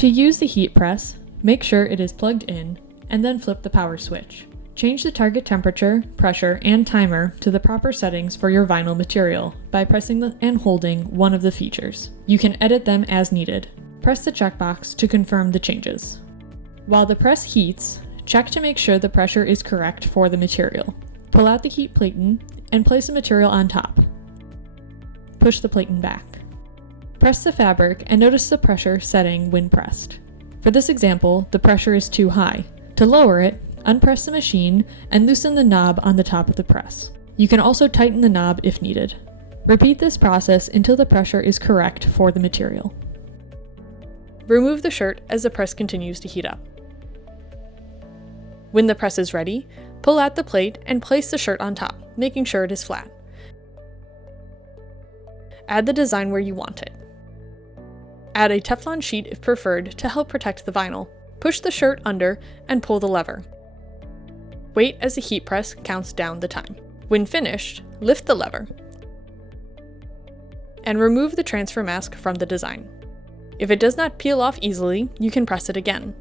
To use the heat press, make sure it is plugged in, and then flip the power switch. Change the target temperature, pressure, and timer to the proper settings for your vinyl material by pressing and holding one of the features. You can edit them as needed. Press the checkbox to confirm the changes. While the press heats, check to make sure the pressure is correct for the material. Pull out the heat platen and place the material on top. Push the platen back. Press the fabric and notice the pressure setting when pressed. For this example, the pressure is too high. To lower it, unpress the machine and loosen the knob on the top of the press. You can also tighten the knob if needed. Repeat this process until the pressure is correct for the material. Remove the shirt as the press continues to heat up. When the press is ready, pull out the plate and place the shirt on top, making sure it is flat. Add the design where you want it. Add a Teflon sheet if preferred to help protect the vinyl. Push the shirt under and pull the lever. Wait as the heat press counts down the time. When finished, lift the lever and remove the transfer mask from the design. If it does not peel off easily, you can press it again.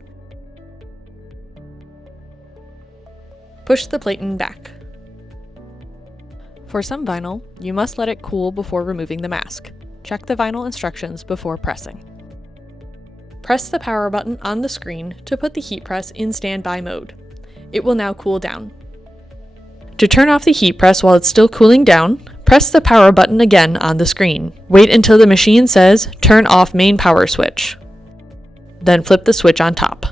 Push the platen back. For some vinyl, you must let it cool before removing the mask. Check the vinyl instructions before pressing. Press the power button on the screen to put the heat press in standby mode. It will now cool down. To turn off the heat press while it's still cooling down, press the power button again on the screen. Wait until the machine says "Turn off main power switch." Then flip the switch on top.